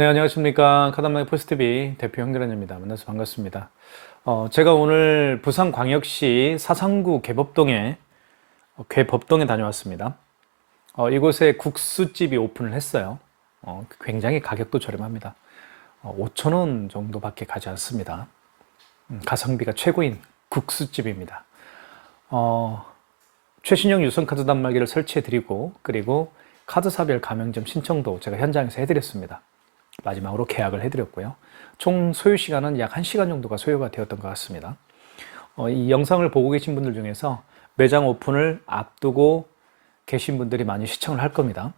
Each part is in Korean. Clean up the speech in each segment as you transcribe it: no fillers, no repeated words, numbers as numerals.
네, 안녕하십니까. 카단마의 포스트비 대표 현결환입니다. 만나서 반갑습니다. 제가 오늘 부산광역시 사상구 괴법동에 다녀왔습니다. 이곳에 국수집이 오픈을 했어요. 굉장히 가격도 저렴합니다. 5천 원 정도밖에 가지 않습니다. 가성비가 최고인 국수집입니다. 최신형 유선카드 단말기를 설치해드리고, 그리고 카드사별 가맹점 신청도 제가 현장에서 해드렸습니다. 마지막으로 계약을 해드렸고요. 총 소요 시간은 약 1시간 정도가 소요가 되었던 것 같습니다. 이 영상을 보고 계신 분들 중에서 매장 오픈을 앞두고 계신 분들이 많이 시청을 할 겁니다.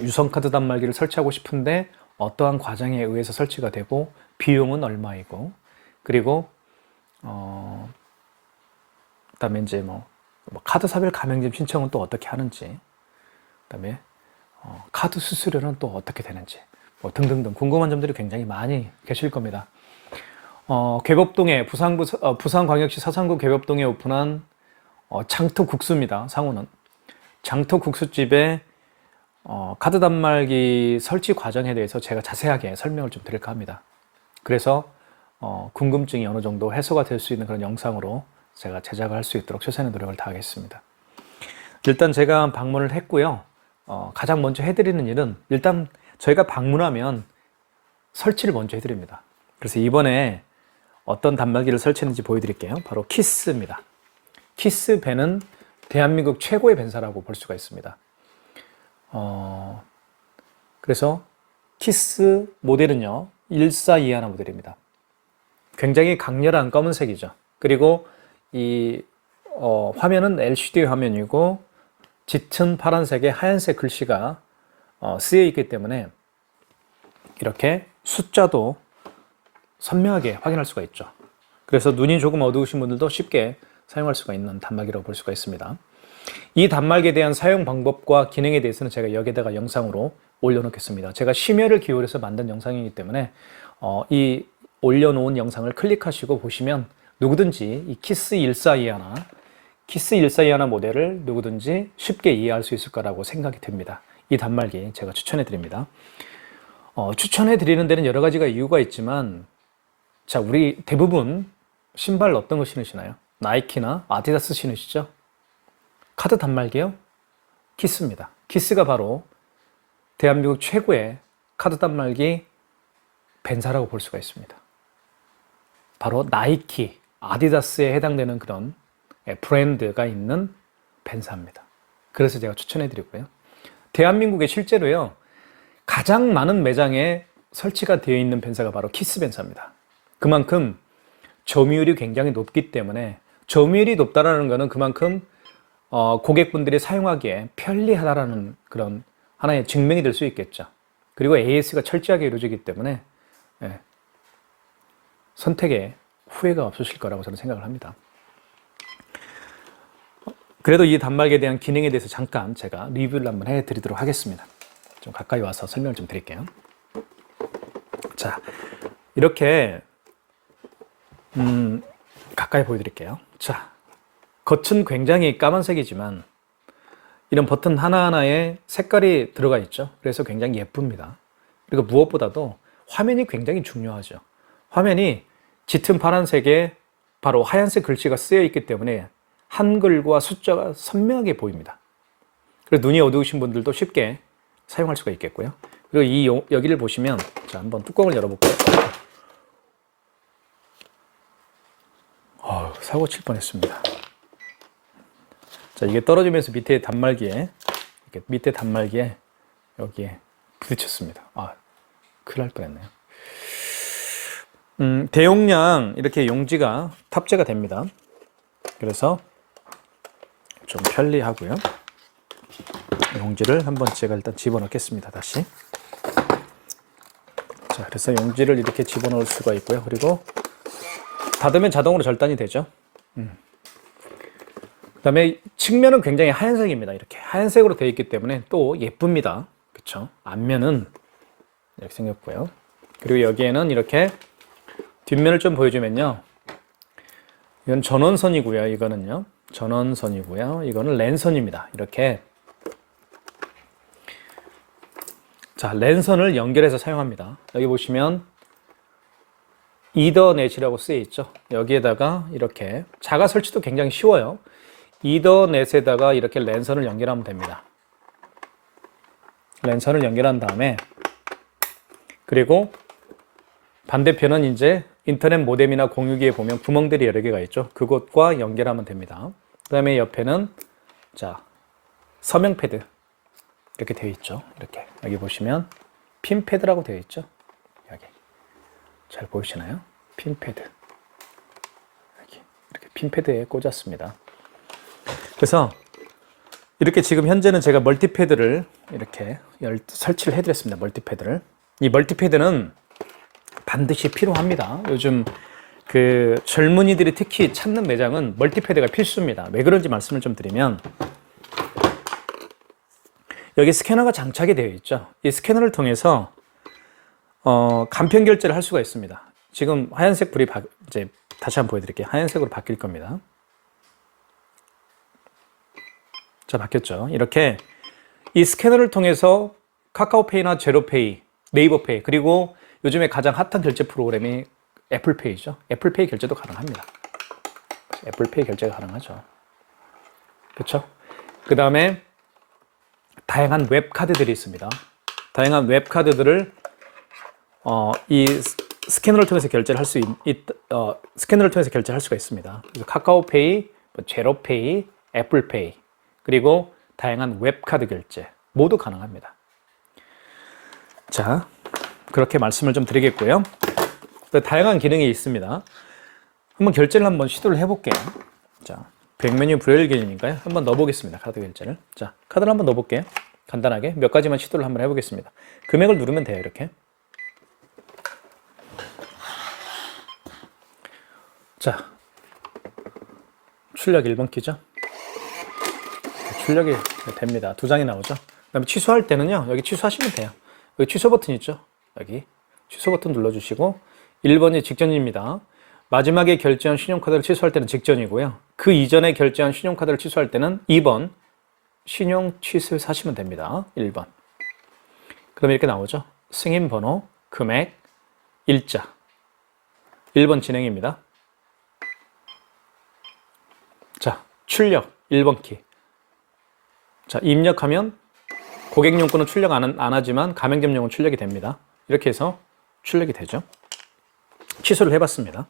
유선카드 단말기를 설치하고 싶은데 어떠한 과정에 의해서 설치가 되고 비용은 얼마이고, 그리고 그다음에 이제 카드사별 가맹점 신청은 또 어떻게 하는지, 그다음에 카드 수수료는 또 어떻게 되는지, 등등등 궁금한 점들이 굉장히 많이 계실 겁니다. 괴법동에 부산광역시 사상구 괴법동에 오픈한 장터국수입니다. 상호는 장터국수집의 카드 단말기 설치 과정에 대해서 제가 자세하게 설명을 좀 드릴까 합니다. 그래서 궁금증이 어느 정도 해소가 될 수 있는 그런 영상으로 제가 제작을 할 수 있도록 최선의 노력을 다하겠습니다. 일단 제가 방문을 했고요. 가장 먼저 해드리는 일은, 일단 저희가 방문하면 설치를 먼저 해드립니다. 그래서 이번에 어떤 단말기를 설치했는지 보여드릴게요. 바로 키스입니다. 키스 벤은 대한민국 최고의 벤사라고 볼 수가 있습니다. 그래서 키스 모델은요, 1421 모델입니다. 굉장히 강렬한 검은색이죠. 그리고 이 화면은 LCD 화면이고 짙은 파란색에 하얀색 글씨가 쓰여 있기 때문에 이렇게 숫자도 선명하게 확인할 수가 있죠. 그래서 눈이 조금 어두우신 분들도 쉽게 사용할 수가 있는 단말기라고 볼 수가 있습니다. 이 단말기에 대한 사용 방법과 기능에 대해서는 제가 여기다가 영상으로 올려놓겠습니다. 제가 심혈을 기울여서 만든 영상이기 때문에 이 올려놓은 영상을 클릭하시고 보시면 누구든지 이 키스 1421 모델을 누구든지 쉽게 이해할 수 있을 거라고 생각이 듭니다. 이 단말기 제가 추천해 드립니다. 추천해 드리는 데는 여러 가지가 이유가 있지만, 자, 우리 대부분 신발 어떤 거 신으시나요? 나이키나 아디다스 신으시죠? 카드 단말기요? 키스입니다. 키스가 바로 대한민국 최고의 카드 단말기 벤사라고 볼 수가 있습니다. 바로 나이키, 아디다스에 해당되는 그런 브랜드가 있는 벤사입니다. 그래서 제가 추천해 드리고요. 대한민국에 실제로요, 가장 많은 매장에 설치가 되어 있는 벤사가 바로 키스 벤사입니다. 그만큼 점유율이 굉장히 높기 때문에, 점유율이 높다라는 것은 그만큼 고객분들이 사용하기에 편리하다라는 그런 하나의 증명이 될 수 있겠죠. 그리고 AS가 철저하게 이루어지기 때문에 선택에 후회가 없으실 거라고 저는 생각을 합니다. 그래도 이 단말기에 대한 기능에 대해서 잠깐 제가 리뷰를 한번 해드리도록 하겠습니다. 좀 가까이 와서 설명을 좀 드릴게요. 자, 이렇게 가까이 보여드릴게요. 자, 겉은 굉장히 까만색이지만 이런 버튼 하나하나에 색깔이 들어가 있죠. 그래서 굉장히 예쁩니다. 그리고 무엇보다도 화면이 굉장히 중요하죠. 화면이 짙은 파란색에 바로 하얀색 글씨가 쓰여 있기 때문에 한글과 숫자가 선명하게 보입니다. 그래서 눈이 어두우신 분들도 쉽게 사용할 수가 있겠고요. 그리고 여기를 보시면, 자, 한번 뚜껑을 열어볼게요. 사고 칠 뻔했습니다. 자, 이게 떨어지면서 밑에 단말기에 여기에 부딪혔습니다. 큰일 날 뻔했네요. 대용량 이렇게 용지가 탑재가 됩니다. 그래서 좀 편리하고요. 용지를 한번 제가 일단 집어넣겠습니다. 다시. 자, 그래서 용지를 이렇게 집어넣을 수가 있고요. 그리고 닫으면 자동으로 절단이 되죠. 그 다음에 측면은 굉장히 하얀색입니다. 이렇게 하얀색으로 되어 있기 때문에 또 예쁩니다. 그쵸? 앞면은 이렇게 생겼고요. 그리고 여기에는 이렇게 뒷면을 좀 보여주면요, 이건 전원선이고요. 이거는요, 전원선이고요. 이거는 랜선입니다. 이렇게 자, 랜선을 연결해서 사용합니다. 여기 보시면 이더넷이라고 쓰여 있죠. 여기에다가 이렇게 자가 설치도 굉장히 쉬워요. 이더넷에다가 이렇게 랜선을 연결하면 됩니다. 랜선을 연결한 다음에 그리고 반대편은 이제 인터넷 모뎀이나 공유기에 보면 구멍들이 여러 개가 있죠. 그것과 연결하면 됩니다. 그 다음에 옆에는 자 서명 패드 이렇게 되어 있죠. 이렇게 여기 보시면 핀 패드라고 되어 있죠. 여기 잘 보이시나요? 핀 패드 여기 이렇게 핀 패드에 꽂았습니다. 그래서 이렇게 지금 현재는 제가 멀티패드를 이렇게 설치를 해드렸습니다. 멀티패드를. 이 멀티패드는 반드시 필요합니다. 요즘 그 젊은이들이 특히 찾는 매장은 멀티패드가 필수입니다. 왜 그런지 말씀을 좀 드리면 여기 스캐너가 장착이 되어 있죠. 이 스캐너를 통해서 간편 결제를 할 수가 있습니다. 지금 하얀색 불이 이제 다시 한번 보여드릴게요. 하얀색으로 바뀔 겁니다. 자, 바뀌었죠. 이렇게 이 스캐너를 통해서 카카오페이나 제로페이, 네이버페이 그리고 요즘에 가장 핫한 결제 프로그램이 애플페이죠. 애플페이 결제도 가능합니다. 애플페이 결제가 가능하죠. 그렇죠? 그 다음에 다양한 웹카드들이 있습니다. 다양한 웹카드들을 이 스캐너를 통해서 결제를 할 수 스캐너를 통해서 결제를 할 수가 있습니다. 그래서 카카오페이, 제로페이, 애플페이 그리고 다양한 웹카드 결제 모두 가능합니다. 자, 그렇게 말씀을 좀 드리겠고요. 다양한 기능이 있습니다. 한번 결제를 한번 시도를 해볼게요. 자, 백메뉴 브레일 기능이니까요. 한번 넣어보겠습니다. 카드 결제를. 자, 카드를 한번 넣어볼게요. 간단하게 몇 가지만 시도를 한번 해보겠습니다. 금액을 누르면 돼요. 이렇게. 자, 출력 1번 키죠. 출력이 됩니다. 2장이 나오죠. 그 다음에 취소할 때는요. 여기 취소하시면 돼요. 여기 취소 버튼 있죠. 여기 취소 버튼 눌러주시고 1번이 직전입니다. 마지막에 결제한 신용카드를 취소할 때는 직전이고요. 그 이전에 결제한 신용카드를 취소할 때는 2번 신용 취소해서 하시면 됩니다. 1번. 그럼 이렇게 나오죠. 승인 번호, 금액, 일자. 1번 진행입니다. 자, 출력 1번 키. 자, 입력하면 고객용권은 출력 안 하지만 가맹점용은 출력이 됩니다. 이렇게 해서 출력이 되죠. 취소를 해봤습니다.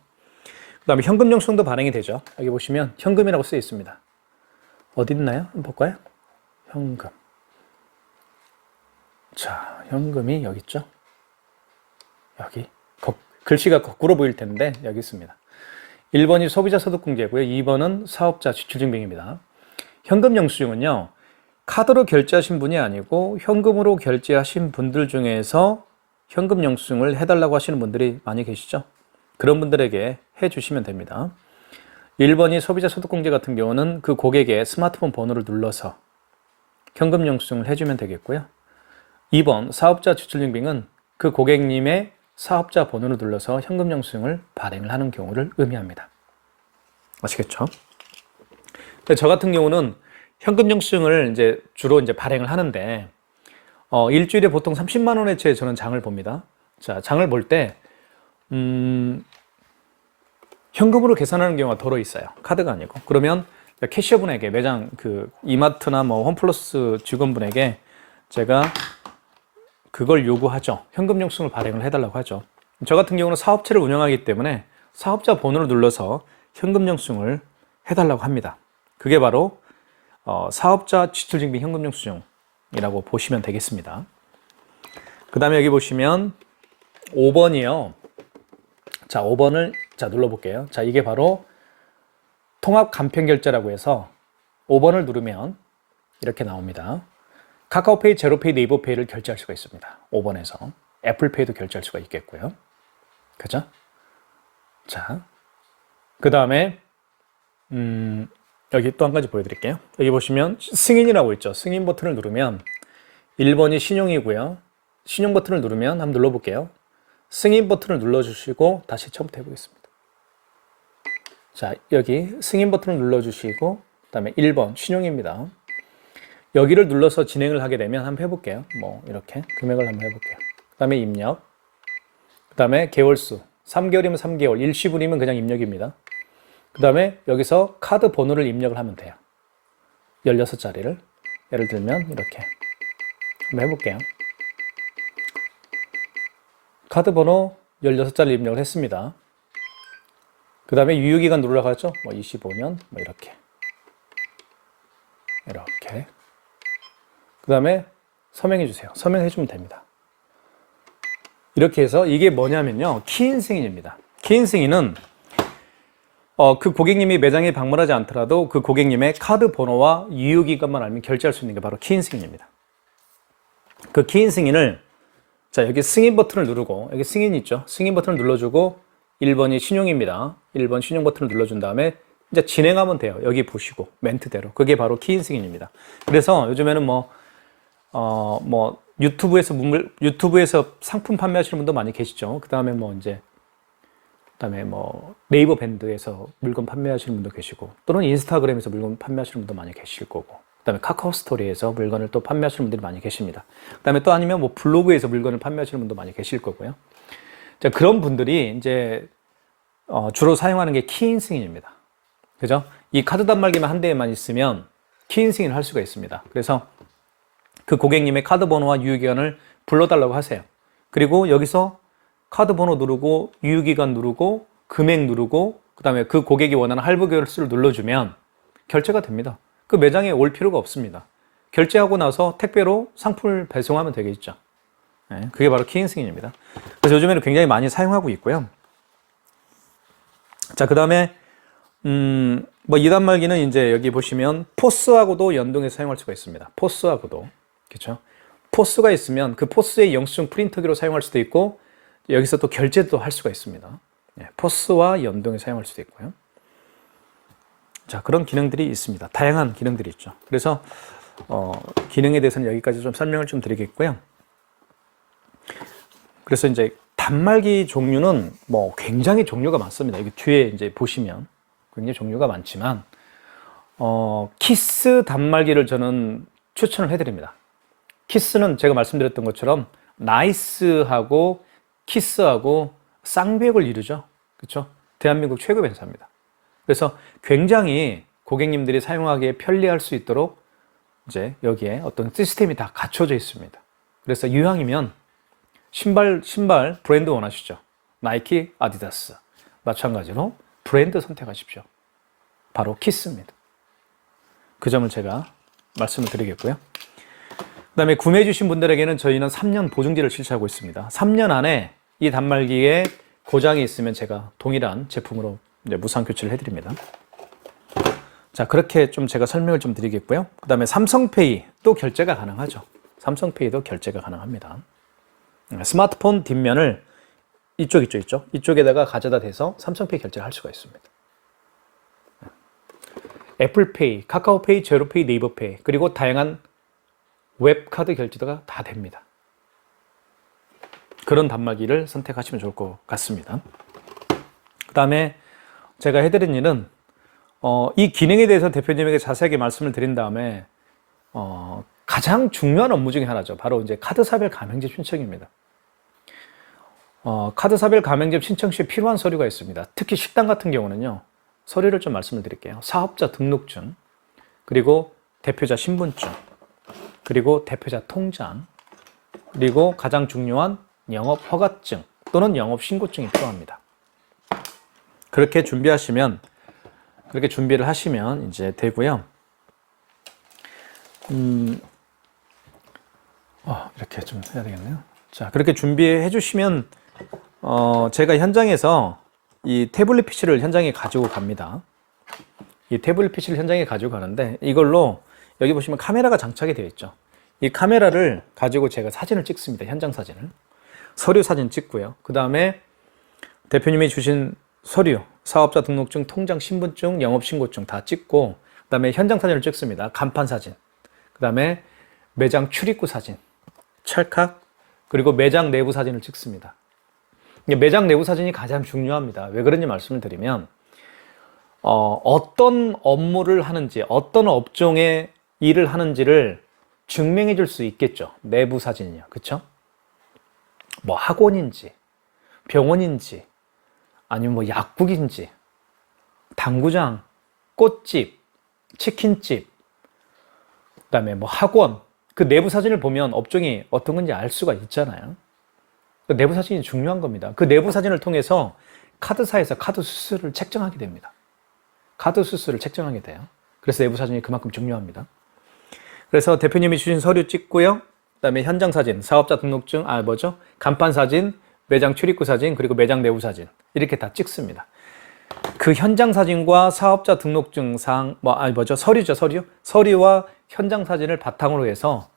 그 다음에 현금 영수증도 발행이 되죠. 여기 보시면 현금이라고 쓰여 있습니다. 어디 있나요? 한번 볼까요? 현금. 자, 현금이 여기 있죠. 여기 글씨가 거꾸로 보일 텐데 여기 있습니다. 1번이 소비자 소득공제고요. 2번은 사업자 지출증빙입니다. 현금 영수증은요. 카드로 결제하신 분이 아니고 현금으로 결제하신 분들 중에서 현금 영수증을 해달라고 하시는 분들이 많이 계시죠. 그런 분들에게 해주시면 됩니다. 1번이 소비자 소득공제 같은 경우는 그 고객의 스마트폰 번호를 눌러서 현금 영수증을 해주면 되겠고요. 2번 사업자 지출증빙은 그 고객님의 사업자 번호를 눌러서 현금 영수증을 발행을 하는 경우를 의미합니다. 아시겠죠? 저 같은 경우는 현금 영수증을 이제 주로 이제 발행을 하는데 일주일에 보통 30만 원의 채 저는 장을 봅니다. 자, 장을 볼 때 현금으로 계산하는 경우가 더러 있어요. 카드가 아니고. 그러면 캐셔분에게 매장 그 이마트나 뭐 홈플러스 직원분에게 제가 그걸 요구하죠. 현금 영수증을 발행을 해달라고 하죠. 저 같은 경우는 사업체를 운영하기 때문에 사업자 번호를 눌러서 현금 영수증을 해달라고 합니다. 그게 바로 사업자 지출증빙 현금 영수증이라고 보시면 되겠습니다. 그 다음에 여기 보시면 5번이요. 자, 5번을 눌러볼게요. 자, 이게 바로 통합 간편 결제라고 해서 5번을 누르면 이렇게 나옵니다. 카카오페이, 제로페이, 네이버페이를 결제할 수가 있습니다. 5번에서 애플페이도 결제할 수가 있겠고요. 그죠? 자, 그 다음에 여기 또 한 가지 보여드릴게요. 여기 보시면 승인이라고 있죠. 승인 버튼을 누르면 1번이 신용이고요. 신용 버튼을 누르면 한번 눌러볼게요. 승인 버튼을 눌러주시고 다시 처음부터 해보겠습니다. 자, 여기 승인 버튼을 눌러주시고 그 다음에 1번 신용입니다. 여기를 눌러서 진행을 하게 되면 한번 해볼게요. 뭐 이렇게 금액을 한번 해볼게요. 그 다음에 입력, 그 다음에 개월수 3개월이면 3개월, 일시불이면 그냥 입력입니다. 그 다음에 여기서 카드 번호를 입력을 하면 돼요. 16자리를 예를 들면 이렇게 한번 해볼게요. 카드 번호 16자리 입력을 했습니다. 그 다음에 유효기간 누르라고 하죠. 뭐 25년 뭐 이렇게 그 다음에 서명해 주세요. 서명해 주면 됩니다. 이렇게 해서 이게 뭐냐면요, 키인 승인입니다. 키인 승인은 그 고객님이 매장에 방문하지 않더라도 그 고객님의 카드 번호와 유효기간만 알면 결제할 수 있는 게 바로 키인 승인입니다. 그 키인 승인을, 자, 여기 승인 버튼을 누르고, 여기 승인 있죠? 승인 버튼을 눌러주고 1번이 신용입니다. 1번 신용 버튼을 눌러준 다음에 이제 진행하면 돼요. 여기 보시고 멘트대로. 그게 바로 키인 승인입니다. 그래서 요즘에는 유튜브에서 상품 판매하시는 분도 많이 계시죠. 그 다음에 네이버 밴드에서 물건 판매하시는 분도 계시고, 또는 인스타그램에서 물건 판매하시는 분도 많이 계실 거고, 그 다음에 카카오 스토리에서 물건을 또 판매하시는 분들이 많이 계십니다. 그 다음에 또 아니면 블로그에서 물건을 판매하시는 분도 많이 계실 거고요. 자, 그런 분들이 이제 주로 사용하는 게 키인 승인입니다. 그죠? 이 카드 단말기만 한 대에만 있으면 키인 승인을 할 수가 있습니다. 그래서 그 고객님의 카드 번호와 유효기간을 불러달라고 하세요. 그리고 여기서 카드 번호 누르고 유효기간 누르고 금액 누르고 그 다음에 그 고객이 원하는 할부 결수를 눌러주면 결제가 됩니다. 그 매장에 올 필요가 없습니다. 결제하고 나서 택배로 상품을 배송하면 되겠죠. 네, 그게 바로 키인 승인입니다. 그래서 요즘에는 굉장히 많이 사용하고 있고요. 자, 그 다음에 이 단말기는 이제 여기 보시면 포스하고도 연동해서 사용할 수가 있습니다. 포스하고도. 그렇죠? 포스가 있으면 그 포스의 영수증 프린터기로 사용할 수도 있고, 여기서 또 결제도 할 수가 있습니다. 포스와 연동해서 사용할 수도 있고요. 자, 그런 기능들이 있습니다. 다양한 기능들이 있죠. 그래서 기능에 대해서는 여기까지 좀 설명을 좀 드리겠고요. 그래서 이제 단말기 종류는 굉장히 종류가 많습니다. 여기 뒤에 이제 보시면 굉장히 종류가 많지만 키스 단말기를 저는 추천을 해드립니다. 키스는 제가 말씀드렸던 것처럼 나이스하고 키스하고 쌍벽을 이루죠. 그렇죠? 대한민국 최고 회사입니다. 그래서 굉장히 고객님들이 사용하기에 편리할 수 있도록 이제 여기에 어떤 시스템이 다 갖춰져 있습니다. 그래서 이왕이면 신발 브랜드 원하시죠? 나이키, 아디다스. 마찬가지로 브랜드 선택하십시오. 바로 키스입니다. 그 점을 제가 말씀을 드리겠고요. 그 다음에 구매해 주신 분들에게는 저희는 3년 보증기를 실시하고 있습니다. 3년 안에 이 단말기에 고장이 있으면 제가 동일한 제품으로 이제 무상 교체를 해드립니다. 자, 그렇게 좀 제가 설명을 좀 드리겠고요. 그 다음에 삼성페이 또 결제가 가능하죠. 삼성페이도 결제가 가능합니다. 스마트폰 뒷면을 있죠. 이쪽에다가 가져다 대서 삼성페이 결제를 할 수가 있습니다. 애플페이, 카카오페이, 제로페이, 네이버페이, 그리고 다양한 웹카드 결제가 다 됩니다. 그런 단말기를 선택하시면 좋을 것 같습니다. 그 다음에 제가 해드린 일은 이 기능에 대해서 대표님에게 자세하게 말씀을 드린 다음에 가장 중요한 업무 중에 하나죠. 바로 이제 카드사별 가맹점 신청입니다. 카드사별 가맹점 신청 시에 필요한 서류가 있습니다. 특히 식당 같은 경우는요, 서류를 좀 말씀을 드릴게요. 사업자 등록증, 그리고 대표자 신분증, 그리고 대표자 통장, 그리고 가장 중요한 영업 허가증 또는 영업 신고증이 필요합니다. 그렇게 준비를 하시면 이제 되고요. 이렇게 좀 해야 되겠네요. 자, 그렇게 준비해 주시면 제가 현장에서 이 태블릿 PC를 현장에 가지고 갑니다. 이 태블릿 PC를 현장에 가지고 가는데, 이걸로 여기 보시면 카메라가 장착이 되어 있죠. 이 카메라를 가지고 제가 사진을 찍습니다. 현장 사진을. 서류 사진 찍고요. 그 다음에 대표님이 주신 서류, 사업자 등록증, 통장, 신분증, 영업신고증 다 찍고, 그 다음에 현장 사진을 찍습니다. 간판 사진, 그 다음에 매장 출입구 사진, 찰칵, 그리고 매장 내부 사진을 찍습니다. 매장 내부 사진이 가장 중요합니다. 왜 그런지 말씀을 드리면 어떤 업무를 하는지, 어떤 업종의 일을 하는지를 증명해 줄 수 있겠죠. 내부 사진이요. 그쵸? 뭐 학원인지, 병원인지, 아니면 뭐 약국인지, 당구장, 꽃집, 치킨집, 그다음에 뭐 학원, 그 내부 사진을 보면 업종이 어떤 건지 알 수가 있잖아요. 그 내부 사진이 중요한 겁니다. 그 내부 사진을 통해서 카드사에서 카드 수수료를 책정하게 됩니다. 카드 수수료를 책정하게 돼요. 그래서 내부 사진이 그만큼 중요합니다. 그래서 대표님이 주신 서류 찍고요. 그다음에 현장 사진, 사업자 등록증, 간판 사진, 매장 출입구 사진, 그리고 매장 내부 사진 이렇게 다 찍습니다. 그 현장 사진과 사업자 등록증상, 서류죠, 서류. 서류와 현장 사진을 바탕으로 해서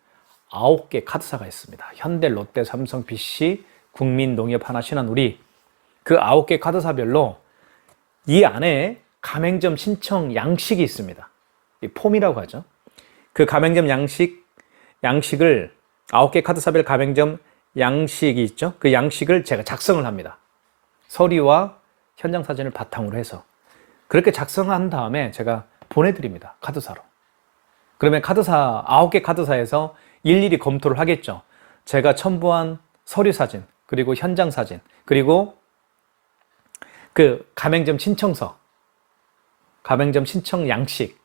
9개 카드사가 있습니다. 현대, 롯데, 삼성, BC, 국민, 농협, 하나, 신한우리. 그 9개 카드사별로 이 안에 가맹점 신청 양식이 있습니다. 이 폼이라고 하죠. 그 가맹점 양식을 9개 카드사별 가맹점 양식이 있죠. 그 양식을 제가 작성을 합니다. 서류와 현장 사진을 바탕으로 해서 그렇게 작성한 다음에 제가 보내드립니다. 카드사로. 그러면 9개 카드사에서 일일이 검토를 하겠죠. 제가 첨부한 서류 사진, 그리고 현장 사진, 그리고 그 가맹점 신청서, 가맹점 신청 양식에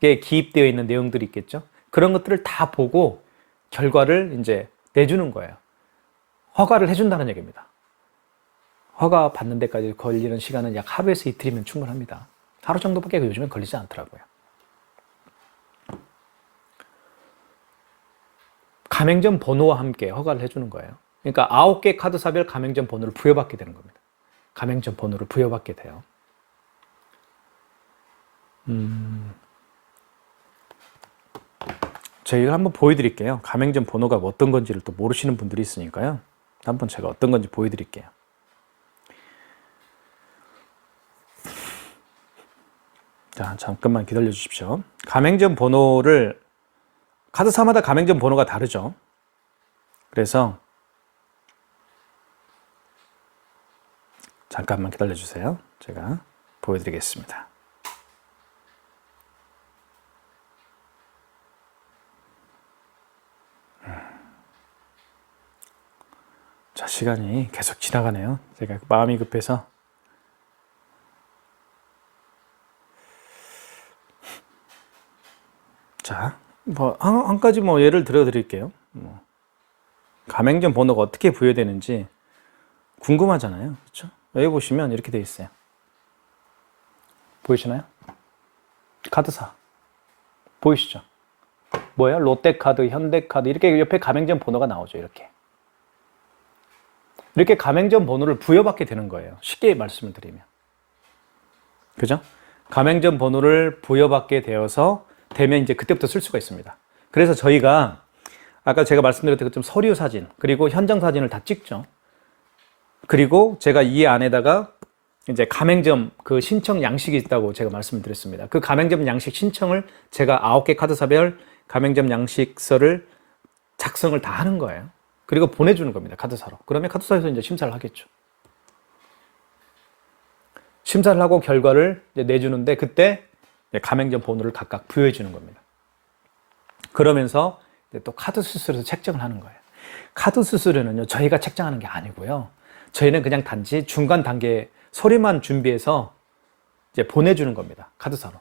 기입되어 있는 내용들이 있겠죠. 그런 것들을 다 보고 결과를 이제 내주는 거예요. 허가를 해준다는 얘기입니다. 허가 받는 데까지 걸리는 시간은 약 하루에서 이틀이면 충분합니다. 하루 정도밖에 요즘엔 걸리지 않더라고요. 가맹점 번호와 함께 허가를 해주는 거예요. 그러니까 9개 카드사별 가맹점 번호를 부여받게 되는 겁니다. 가맹점 번호를 부여받게 돼요. 저희가 한번 보여드릴게요. 가맹점 번호가 어떤 건지를 또 모르시는 분들이 있으니까요. 한번 제가 어떤 건지 보여드릴게요. 자, 잠깐만 기다려 주십시오. 가맹점 번호를 카드사마다 가맹점 번호가 다르죠. 그래서 잠깐만 기다려 주세요. 제가 보여드리겠습니다. 자, 시간이 계속 지나가네요. 제가 마음이 급해서. 자, 한 가지 예를 들어 드릴게요. 가맹점 번호가 어떻게 부여되는지 궁금하잖아요. 그렇죠? 여기 보시면 이렇게 되어 있어요. 보이시나요? 카드사. 보이시죠? 뭐예요? 롯데카드, 현대카드 이렇게 옆에 가맹점 번호가 나오죠. 이렇게 가맹점 번호를 부여받게 되는 거예요. 쉽게 말씀을 드리면. 그죠? 가맹점 번호를 부여받게 되면 이제 그때부터 쓸 수가 있습니다. 그래서 저희가 아까 제가 말씀드렸던 것처럼 서류 사진, 그리고 현장 사진을 다 찍죠. 그리고 제가 이 안에다가 이제 가맹점 그 신청 양식이 있다고 제가 말씀을 드렸습니다. 그 가맹점 양식 신청을 제가 9개 카드사별 가맹점 양식서를 작성을 다 하는 거예요. 그리고 보내주는 겁니다. 카드사로. 그러면 카드사에서 이제 심사를 하겠죠. 심사를 하고 결과를 이제 내주는데 그때 가맹점 번호를 각각 부여해 주는 겁니다. 그러면서 또 카드 수수료에서 책정을 하는 거예요. 카드 수수료는요, 저희가 책정하는 게 아니고요. 저희는 그냥 단지 중간 단계 서류만 준비해서 이제 보내주는 겁니다. 카드사로.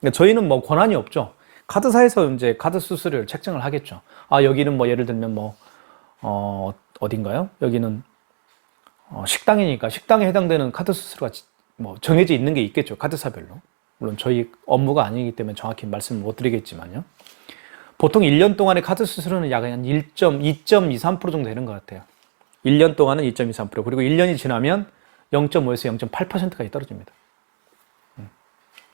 그러니까 저희는 권한이 없죠. 카드사에서 이제 카드 수수료를 책정을 하겠죠. 여기는 예를 들면 어딘가요? 여기는 식당이니까 식당에 해당되는 카드 수수료가 정해져 있는 게 있겠죠. 카드사별로. 물론 저희 업무가 아니기 때문에 정확히 말씀을 못 드리겠지만요. 보통 1년 동안의 카드 수수료는 약 한 2.23% 정도 되는 것 같아요. 1년 동안은 2.23%, 그리고 1년이 지나면 0.5에서 0.8%까지 떨어집니다.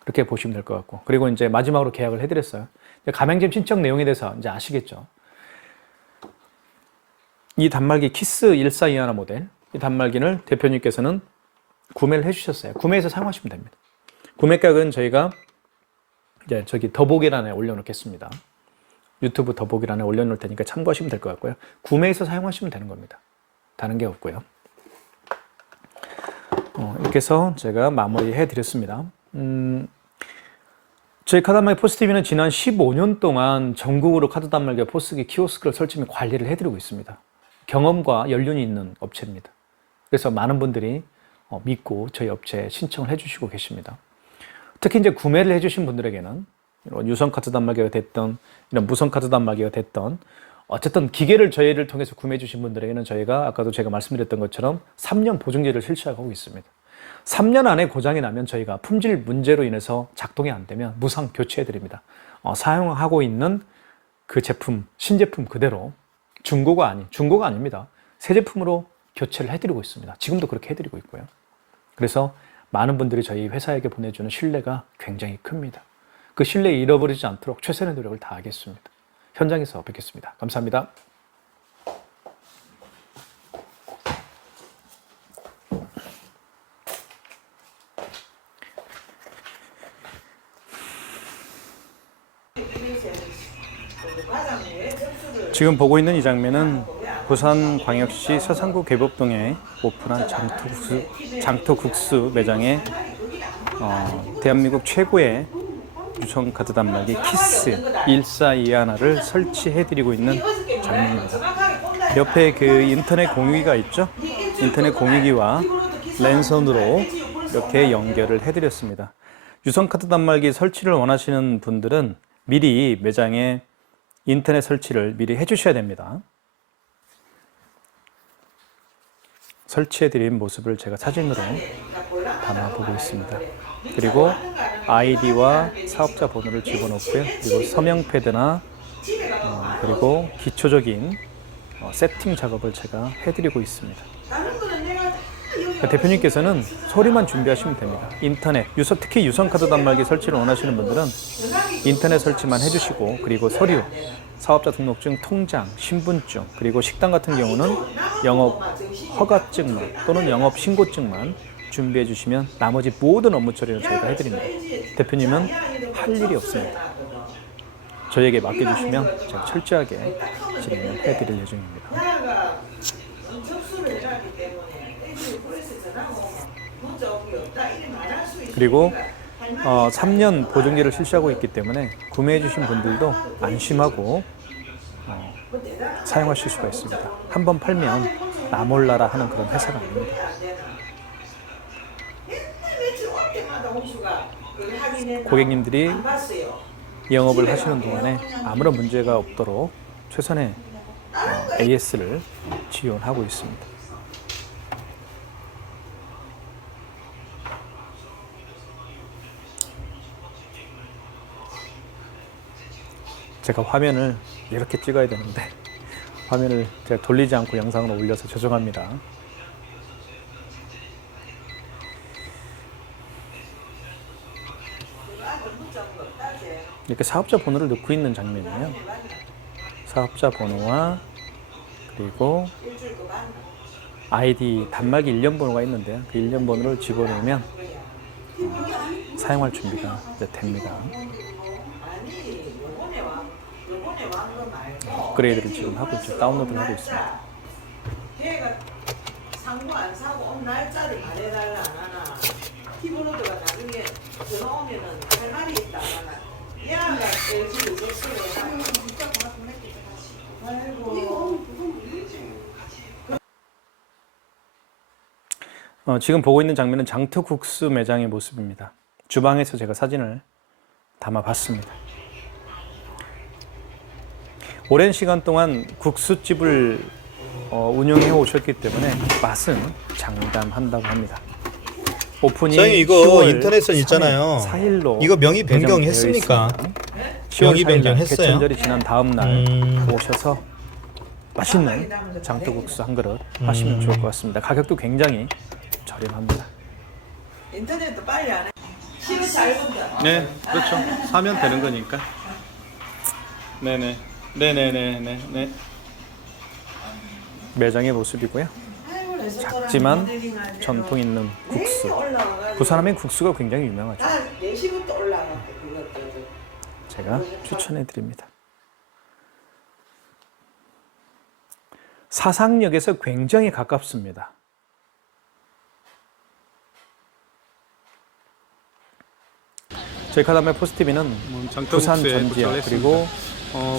그렇게 보시면 될 것 같고. 그리고 이제 마지막으로 계약을 해드렸어요. 가맹점 신청 내용에 대해서 이제 아시겠죠? 이 단말기 키스 1421 모델, 이 단말기를 대표님께서는 구매를 해주셨어요. 구매해서 사용하시면 됩니다. 구매가격은 저희가 이제 저기 더보기란에 올려놓겠습니다. 유튜브 더보기란에 올려놓을 테니까 참고하시면 될 것 같고요. 구매해서 사용하시면 되는 겁니다. 다른 게 없고요. 이렇게 해서 제가 마무리해 드렸습니다. 저희 카드단말기 포스TV는 지난 15년 동안 전국으로 카드단말기와 포스기 키오스크를 설치 및 관리를 해드리고 있습니다. 경험과 연륜이 있는 업체입니다. 그래서 많은 분들이 믿고 저희 업체에 신청을 해주시고 계십니다. 특히 이제 구매를 해주신 분들에게는 이런 유선 카드 단말기가 됐던 이런 무선 카드 단말기가 됐던 어쨌든 기계를 저희를 통해서 구매해 주신 분들에게는 저희가 아까도 제가 말씀드렸던 것처럼 3년 보증제를 실시하고 있습니다. 3년 안에 고장이 나면 저희가 품질 문제로 인해서 작동이 안 되면 무상 교체해 드립니다. 사용하고 있는 그 제품, 신제품 그대로 중고가 아닙니다. 새 제품으로 교체를 해드리고 있습니다. 지금도 그렇게 해드리고 있고요. 그래서 많은 분들이 저희 회사에게 보내주는 신뢰가 굉장히 큽니다. 그 신뢰 잃어버리지 않도록 최선의 노력을 다하겠습니다. 현장에서 뵙겠습니다. 감사합니다. 지금 보고 있는 이 장면은 부산광역시 서산구 계법동에 오픈한 장터국수 매장에 대한민국 최고의 유선 카드 단말기 키스 1421을 설치해드리고 있는 장면입니다. 옆에 그 인터넷 공유기가 있죠? 인터넷 공유기와 랜선으로 이렇게 연결을 해드렸습니다. 유선 카드 단말기 설치를 원하시는 분들은 미리 매장에 인터넷 설치를 미리 해주셔야 됩니다. 설치해드린 모습을 제가 사진으로 담아보고 있습니다. 그리고 아이디와 사업자 번호를 집어넣고요. 그리고 서명 패드나 그리고 기초적인 세팅 작업을 제가 해드리고 있습니다. 대표님께서는 소리만 준비하시면 됩니다. 인터넷, 특히 유선카드 단말기 설치를 원하시는 분들은 인터넷 설치만 해주시고, 그리고 서류, 사업자 등록증, 통장, 신분증, 그리고 식당 같은 경우는 영업 허가증만 또는 영업 신고증만 준비해 주시면 나머지 모든 업무 처리는 저희가 해드립니다. 대표님은 할 일이 없습니다. 저희에게 맡겨주시면 제가 철저하게 진행을 해드릴 예정입니다. 그리고 3년 보증기를 실시하고 있기 때문에 구매해 주신 분들도 안심하고 사용하실 수가 있습니다. 한번 팔면 나 몰라라 하는 그런 회사가 아닙니다. 고객님들이 영업을 하시는 동안에 아무런 문제가 없도록 최선의 AS를 지원하고 있습니다. 제가 화면을 이렇게 찍어야 되는데 화면을 제가 돌리지 않고 영상으로 올려서 죄송합니다. 이렇게 사업자 번호를 넣고 있는 장면이에요. 사업자 번호와 그리고 아이디 단말기 일련 번호가 있는데요. 그 일련 번호를 집어넣으면 사용할 준비가 이제 됩니다. 업그레이드를 지금 하고 있죠. 다운로드를 하고 있습니다. 상고 안 사고 온 날짜를 말해달라 안 하나. 키보드가 나중에 전화 오면은 할 말이 있다 안 하나. 얘가 LG 리소스를 지금 보고 있는 장면은 장터국수 매장의 모습입니다. 주방에서 제가 사진을 담아봤습니다. 오랜 시간 동안 국수집을 운영해 오셨기 때문에 맛은 장담한다고 합니다. 오픈이 사장님 이거 인터넷선 있잖아요. 4일로 이거 명의 변경했습니까? 명의 변경했어요? 개천절이 지난 다음 날 오셔서 맛있는 장터국수 한 그릇 하시면 좋을 것 같습니다. 가격도 굉장히 저렴합니다. 인터넷도 빨리 안 해. 시로 잘 본다. 네, 그렇죠. 사면 되는 거니까. 네네. 네네네네. 매장의 모습이고요. 작지만 전통 있는 국수. 부산하면 국수가 굉장히 유명하죠. 4시부터 올라갔대 그것도. 제가 추천해 드립니다. 사상역에서 굉장히 가깝습니다. 저희 카담의 포스티비는 부산 장터국수에 전지역 도착을 그리고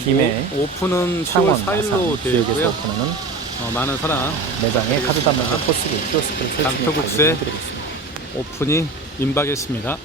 김해 김해, 오픈은 10월 창원, 4일로 마산 되어 지역에서 있고요. 오픈하는 많은 사랑 매장에 카드 담당자 포스비 키오스크를 설치 및 장터국수의 관리해 드리겠습니다. 오픈이 임박했습니다.